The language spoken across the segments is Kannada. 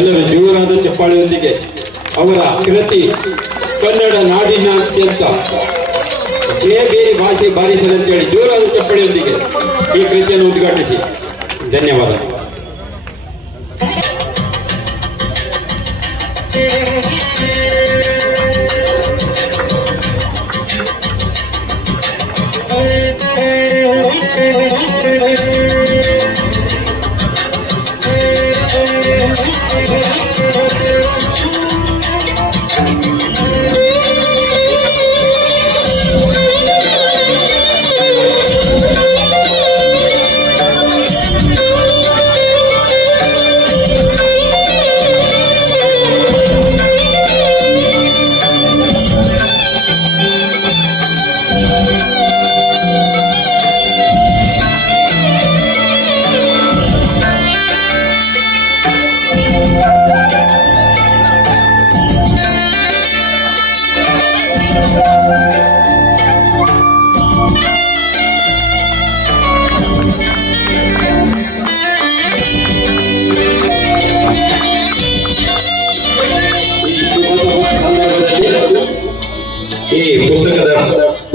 ಎಲ್ಲರೂ ಜೀವರಾದ ಚಪ್ಪಾಳಿಯೊಂದಿಗೆ ಅವರ ಕೃತಿ ಕನ್ನಡ ನಾಡಿನಾದ್ಯಂತ. ಬೇರೆ ಬೇರೆ ಭಾಷೆ ಬಾರಿಸಲು ಅಂತೇಳಿ ಜೋರಾದ ಚಪ್ಪಾಳಿಯೊಂದಿಗೆ ಈ ಕೃತಿಯನ್ನು ಉದ್ಘಾಟಿಸಿ. ಧನ್ಯವಾದ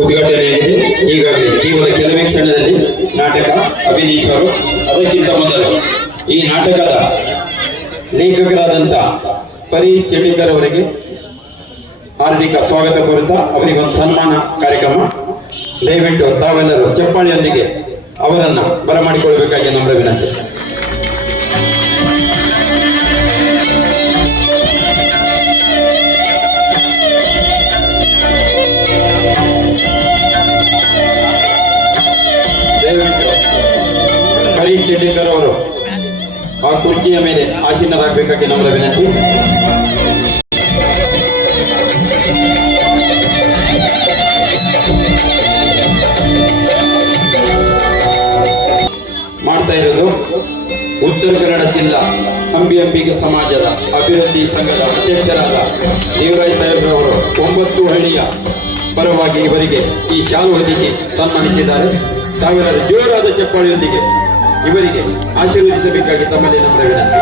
ಉದ್ಘಾಟನೆಯಾಗಿದೆ ಈಗಾಗಲೇ ಕೇವಲ ಕೆಲವೇ ಕ್ಷಣದಲ್ಲಿ ನಾಟಕ ಅಭಿನಯಿಸುವರು ಅದಕ್ಕಿಂತ ಮೊದಲು ಈ ನಾಟಕದ ಲೇಖಕರಾದಂಥ ಪರೀಶ್ ಚಂಡಿಕರ್ ಅವರಿಗೆ ಹಾರ್ದಿಕ ಸ್ವಾಗತ ಕೋರುತ್ತಾ ಅವರಿಗೆ ಒಂದು ಸನ್ಮಾನ ಕಾರ್ಯಕ್ರಮ. ದಯವಿಟ್ಟು ತಾವೆಲ್ಲರೂ ಚಪ್ಪಾಳಿಯೊಂದಿಗೆ ಅವರನ್ನು ಬರಮಾಡಿಕೊಳ್ಳಬೇಕಾಗಿ ನಮ್ಮ ವಿನಂತಿ. ಹರೀಶ್ ಅವರು ಆ ಕುರ್ಚಿಯ ಮೇಲೆ ಆಸೀನರಾಗಬೇಕಾಗಿ ನಮ್ಮ ವಿನಂತಿ. ಮಾಡ್ತಾ ಇರೋದು ಉತ್ತರ ಕನ್ನಡ ಜಿಲ್ಲಾ ಅಂಬಿ ಅಂಬಿಕೆ ಸಮಾಜದ ಅಭಿವೃದ್ಧಿ ಸಂಘದ ಅಧ್ಯಕ್ಷರಾದ ದೇವರಾಯ್ ಸಾಹೇಬ್ರವರು ಒಂಬತ್ತು ಹಳ್ಳಿಯ ಪರವಾಗಿ ಇವರಿಗೆ ಈ ಶಾಲು ಹೊದಿಸಿ ಸನ್ಮಾನಿಸಿದ್ದಾರೆ. ತಾವೆಲ್ಲರೂ ಜೋರಾದ ಚಪ್ಪಾಳೆಯೊಂದಿಗೆ ಇವರಿಗೆ ಆಶೀರ್ವದಿಸಬೇಕಾಗಿ ತಮ್ಮಲ್ಲಿ ನಮ್ಮ ವಿನಂತಿ.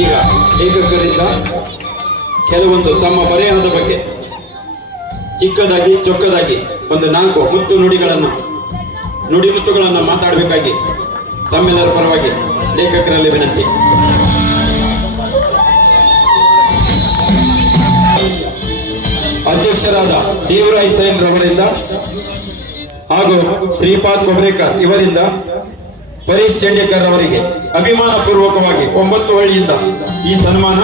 ಈಗ ಲೇಖಕರಿಂದ ಕೆಲವೊಂದು ತಮ್ಮ ಬರೆಯದ ಬಗ್ಗೆ ಚಿಕ್ಕದಾಗಿ ಚೊಕ್ಕದಾಗಿ ಒಂದು ನಾಲ್ಕು ಮುತ್ತು ನುಡಿಗಳನ್ನು ನುಡಿಮುತ್ತುಗಳನ್ನು ಮಾತಾಡಬೇಕಾಗಿ ತಮ್ಮೆಲ್ಲರ ಪರವಾಗಿ ಲೇಖಕರಲ್ಲಿ ವಿನಂತಿ. ಅಧ್ಯಕ್ಷರಾದ ದೇವರಾಯ್ ಸೈನ್ ರವರಿಂದ ಹಾಗೂ ಶ್ರೀಪಾದ್ ಕೊಬ್ರೇಕರ್ ಇವರಿಂದ ಪರೀಶ್ ಚಂಡೇಕರ್ ಅವರಿಗೆ ಅಭಿಮಾನ ಪೂರ್ವಕವಾಗಿ ಒಂಬತ್ತು ಹಳ್ಳಿಯಿಂದ ಈ ಸನ್ಮಾನ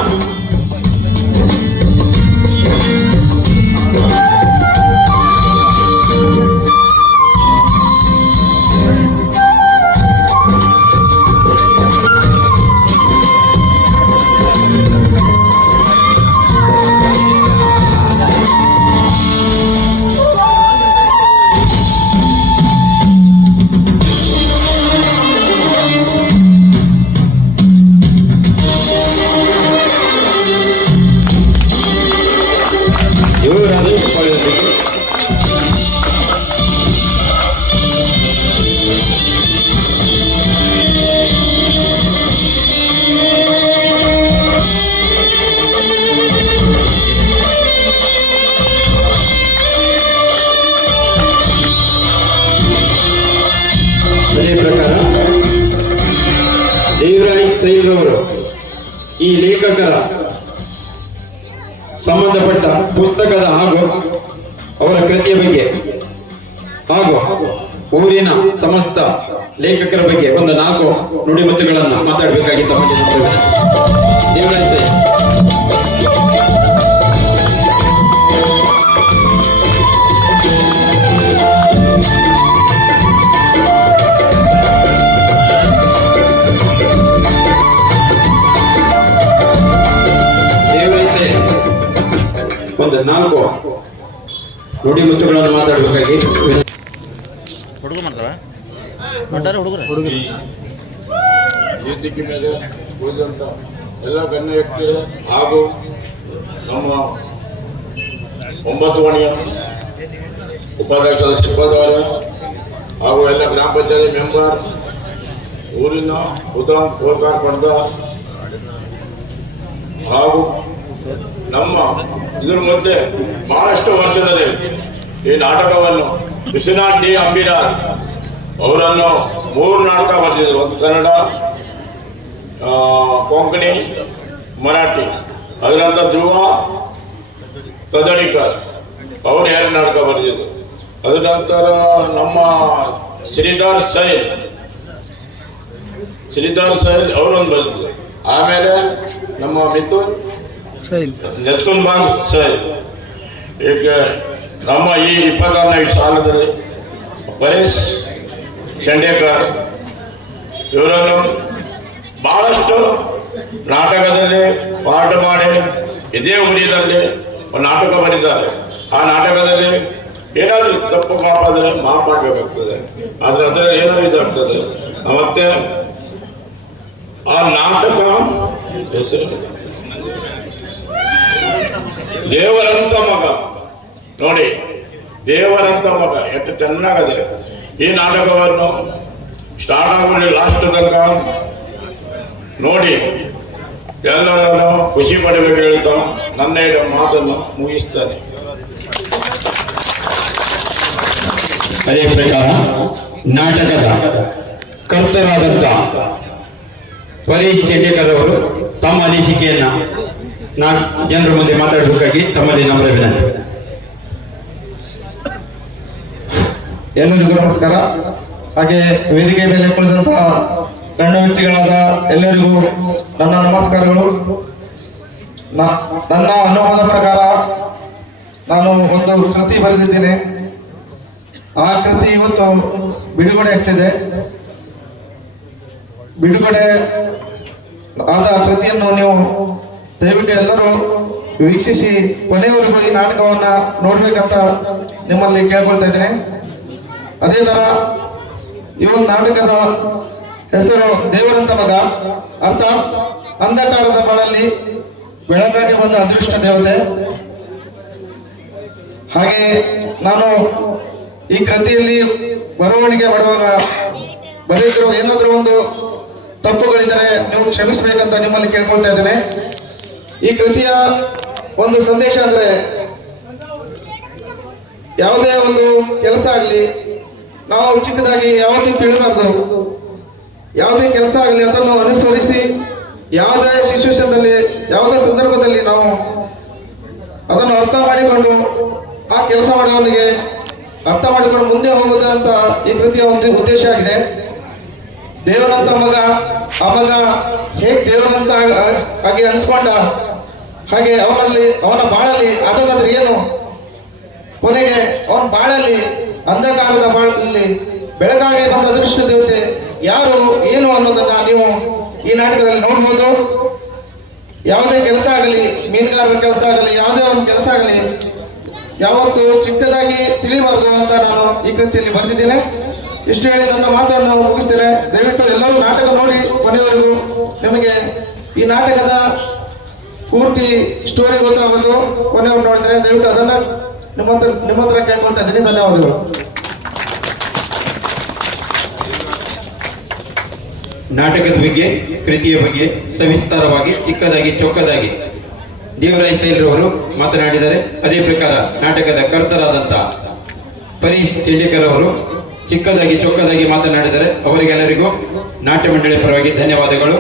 ದೇವರಾಜ್ ಈ ಲೇಖಕರ ಸಂಬಂಧಪಟ್ಟ ಪುಸ್ತಕದ ಹಾಗೂ ಅವರ ಕೃತಿಯ ಬಗ್ಗೆ ಹಾಗೂ ಊರಿನ ಸಮಸ್ತ ಲೇಖಕರ ಬಗ್ಗೆ ಒಂದು ನಾಲ್ಕು ನುಡಿಮುತ್ತುಗಳನ್ನು ಮಾತಾಡಬೇಕಾಗಿ ಒಂದು ನಾಲ್ಕು. ನುಡಿಮುತ್ತುಗಳನ್ನು ಮಾತಾಡಬೇಕಾಗಿ. ವಿನಂತಿ. ಹುಡುಗ ಮಾಡ್ತಾರ ಹುಡುಗರು? ಹುಡುಗರು ಈ ವೇದಿಕೆ ಮೇಲೆ ಉಳಿದಂಥ ಎಲ್ಲ ಗಣ್ಯ ವ್ಯಕ್ತಿಗಳು ಹಾಗೂ ನಮ್ಮ ಒಂಬತ್ತು ಮಣಿಯ ಉಪಾಧ್ಯಕ್ಷ ಸಿಬ್ಬದವರು ಹಾಗೂ ಎಲ್ಲ ಗ್ರಾಮ ಪಂಚಾಯತಿ ಮೆಂಬರ್ ಊರಿನ ಉದಾಮ್ ಕೋಲ್ಕಾರ್ ಪಡ್ದಾರ್ ಹಾಗೂ ನಮ್ಮ ಇದ್ರ ಮುಂದೆ ಬಹಳಷ್ಟು ವರ್ಷದಲ್ಲಿ ಈ ನಾಟಕವನ್ನು ವಿಶ್ವನಾಥ್ ಡಿ ಅಂಬಿರಾಜ್ ಅವರನ್ನು ಮೂರು ನಾಟಕ ಬರೆದಿದ್ರು. ಒಂದು ಕನ್ನಡ ಕೊಂಕಣಿ, ಮರಾಠಿ. ಅದರಂತ ಧ್ರುವ ತದಡಿಕರ್ ಅವರು ಎರಡು ನಾಟಕ ಬರೆದಿದ್ರು. ಅದ ನಂತರ ನಮ್ಮ ಶ್ರೀಧರ್ ಸೈಲ್ ಶ್ರೀಧರ್ ಸೈಲ್ ಅವರೊಂದು ಬರೆದಿದ್ರು. ಆಮೇಲೆ ನಮ್ಮ ಮಿಥುನ್ ನೆತ್ಕೊಂಡ್ ಬಾಂಗ್ ಸೈಲ್. ಈಗ ನಮ್ಮ ಈ ಇಪ್ಪತ್ತಾರನೇ ಸಾಲದಲ್ಲಿ ಪರೇಶ್ ಚಂಡೇಕರ್ ಇವರನ್ನು ಬಹಳಷ್ಟು ನಾಟಕದಲ್ಲಿ ಪಾಠ ಮಾಡಿ ಇದೇ ಉರಿಯದಲ್ಲಿ ನಾಟಕ ಬರೀತಾರೆ ಆ ನಾಟಕದಲ್ಲಿ ಏನಾದರೂ ತಪ್ಪು ಮಾಪಾದರೆ ಮಾಫ್ ಮಾಡಬೇಕಾಗ್ತದೆ. ಆದರೆ ಅದರಲ್ಲಿ ಏನಾದರೂ ಇದಾಗ್ತದೆ. ಮತ್ತೆ ಆ ನಾಟಕ, ಹೆಸರು? ದೇವರಂತ ಮಗ. ನೋಡಿ, ದೇವರಂತ ಮಗ, ಎಷ್ಟು ಚೆನ್ನಾಗದೆ. ಈ ನಾಟಕವನ್ನು ಸ್ಟಾರ್ಟ್ ಆಗಿ ಲಾಸ್ಟ್ ತನಕ ನೋಡಿ, ಎಲ್ಲರನ್ನು ಖುಷಿ ಪಡಬೇಕು ಹೇಳ್ತಾ ನನ್ನ ಮಾತನ್ನು ಮುಗಿಸ್ತಾನೆ. ಅದೇ ಪ್ರಕಾರ, ನಾಟಕದ ಕರ್ತರಾದಂಥ ಪರೇಶ್ ಅವರು ತಮ್ಮ ಅನಿಸಿಕೆಯನ್ನ ನಾನು ಜನರ ಮುಂದೆ ಮಾತಾಡಬೇಕಾಗಿ ತಮ್ಮಲ್ಲಿ ನಮ್ರ ವಿನಂತಿ. ಎಲ್ಲರಿಗೂ ನಮಸ್ಕಾರ. ಹಾಗೆ ವೇದಿಕೆ ಮೇಲೆ ಕುಳಿತಂತಹ ಗಣ್ಯ ವ್ಯಕ್ತಿಗಳಾದ ಎಲ್ಲರಿಗೂ ನನ್ನ ನಮಸ್ಕಾರಗಳು. ನನ್ನ ಅನುಭವದ ಪ್ರಕಾರ ನಾನು ಒಂದು ಕೃತಿ ಬರೆದಿದ್ದೇನೆ. ಆ ಕೃತಿ ಇವತ್ತು ಬಿಡುಗಡೆ ಆಗ್ತಿದೆ. ಬಿಡುಗಡೆ ಆದ ಕೃತಿಯನ್ನು ನೀವು ದಯವಿಟ್ಟು ಎಲ್ಲರೂ ವೀಕ್ಷಿಸಿ ಕೊನೆಯವರೆಗೂ ಈ ನಾಟಕವನ್ನು ನೋಡಬೇಕಂತ ನಿಮ್ಮಲ್ಲಿ ಕೇಳ್ಕೊಳ್ತಾ ಇದ್ದೇನೆ. ಅದೇ ಥರ ಈ ಒಂದು ನಾಟಕದ ಹೆಸರು ದೇವರಂತ ಮಗ. ಅರ್ಥಾತ್ ಅಂಧಕಾರದ ಬಳಲ್ಲಿ ಬೆಳಗಾಗಿ ಬಂದ ಅದೃಷ್ಟ ದೇವತೆ. ಹಾಗೆ ನಾನು ಈ ಕೃತಿಯಲ್ಲಿ ಬರವಣಿಗೆ ಮಾಡುವಾಗ ಬರೆದಿರುವ ಏನಾದರೂ ಒಂದು ತಪ್ಪುಗಳಿದ್ದರೆ ನೀವು ಕ್ಷಮಿಸಬೇಕಂತ ನಿಮ್ಮಲ್ಲಿ ಕೇಳ್ಕೊಳ್ತಾ ಇದ್ದೇನೆ. ಈ ಕೃತಿಯ ಒಂದು ಸಂದೇಶ ಅಂದ್ರೆ ಯಾವುದೇ ಒಂದು ಕೆಲಸ ಆಗಲಿ, ನಾವು ಚಿಕ್ಕದಾಗಿ ಯಾವತ್ತೂ ತಿಳಿಬಾರ್ದು ಯಾವುದೇ ಕೆಲಸ ಆಗಲಿ ಅದನ್ನು ಅನುಸರಿಸಿ, ಯಾವುದೇ ಸಿಚುವೇಶನ್ದಲ್ಲಿ ಯಾವುದೇ ಸಂದರ್ಭದಲ್ಲಿ ನಾವು ಅದನ್ನು ಅರ್ಥ ಮಾಡಿಕೊಂಡು ಆ ಕೆಲಸ ಮಾಡುವವನಿಗೆ ಅರ್ಥ ಮಾಡಿಕೊಂಡು ಮುಂದೆ ಹೋಗೋದು ಅಂತ ಈ ಕೃತಿಯ ಒಂದು ಉದ್ದೇಶ ಆಗಿದೆ. ದೇವರಂತ ಮಗ, ಆ ಮಗ ಹೇಗೆ ದೇವರಂತ ಆಗಿ ಅನ್ಸ್ಕೊಂಡ ಹಾಗೆ ಅವನಲ್ಲಿ, ಅವನ ಬಾಳಲ್ಲಿ ಅದಾದ್ರೆ ಏನು? ಕೊನೆಗೆ ಅವನ ಬಾಳಲ್ಲಿ, ಅಂಧಕಾರದ ಬಾಳಲ್ಲಿ, ಬೆಳಕಾಗಿ ಬಂದ ಅದೃಷ್ಟ ದೇವತೆ ಯಾರು ಏನು ಅನ್ನೋದನ್ನ ನೀವು ಈ ನಾಟಕದಲ್ಲಿ ನೋಡ್ಬೋದು. ಯಾವುದೇ ಕೆಲಸ ಆಗಲಿ, ಮೀನುಗಾರರ ಕೆಲಸ ಆಗಲಿ, ಯಾವುದೇ ಒಂದು ಕೆಲಸ ಆಗಲಿ, ಯಾವತ್ತು ಚಿಕ್ಕದಾಗಿ ತಿಳಿಬಾರದು ಅಂತ ನಾನು ಈ ಕೃತಿಯಲ್ಲಿ ಬರೆದಿದ್ದೇನೆ. ಇಷ್ಟು ಹೇಳಿ ನನ್ನ ಮಾತನ್ನು ಮುಗಿಸ್ತೇನೆ. ದಯವಿಟ್ಟು ಎಲ್ಲರೂ ನಾಟಕ ನೋಡಿ ಕೊನೆಯವರೆಗೂ ನಿಮಗೆ ಈ ನಾಟಕದ ಪೂರ್ತಿ ಸ್ಟೋರಿ ಗೊತ್ತಾಗೋದು ಕೊನೆಯವ್ರು ನೋಡಿದ್ರೆ ದಯವಿಟ್ಟು ಅದನ್ನ ನಿಮ್ಮ ಹತ್ರ ನಿಮ್ಮ ಹತ್ರ ಇದ್ದೀನಿ. ಧನ್ಯವಾದಗಳು. ನಾಟಕದ ಬಗ್ಗೆ, ಕೃತಿಯ ಬಗ್ಗೆ ಸವಿಸ್ತಾರವಾಗಿ, ಚಿಕ್ಕದಾಗಿ, ಚೊಕ್ಕದಾಗಿ ದೇವರಾಯ ಸೈಲ್ರವರು ಮಾತನಾಡಿದರೆ ಅದೇ ಪ್ರಕಾರ ನಾಟಕದ ಕರ್ತರಾದಂಥ ಪರೀಶ್ ಚೆಂಡೇಕರ್ ಅವರು ಚಿಕ್ಕದಾಗಿ, ಚೊಕ್ಕದಾಗಿ ಮಾತನಾಡಿದರೆ ಅವರಿಗೆಲ್ಲರಿಗೂ ನಾಟ್ಯ ಮಂಡಳಿ ಪರವಾಗಿ ಧನ್ಯವಾದಗಳು.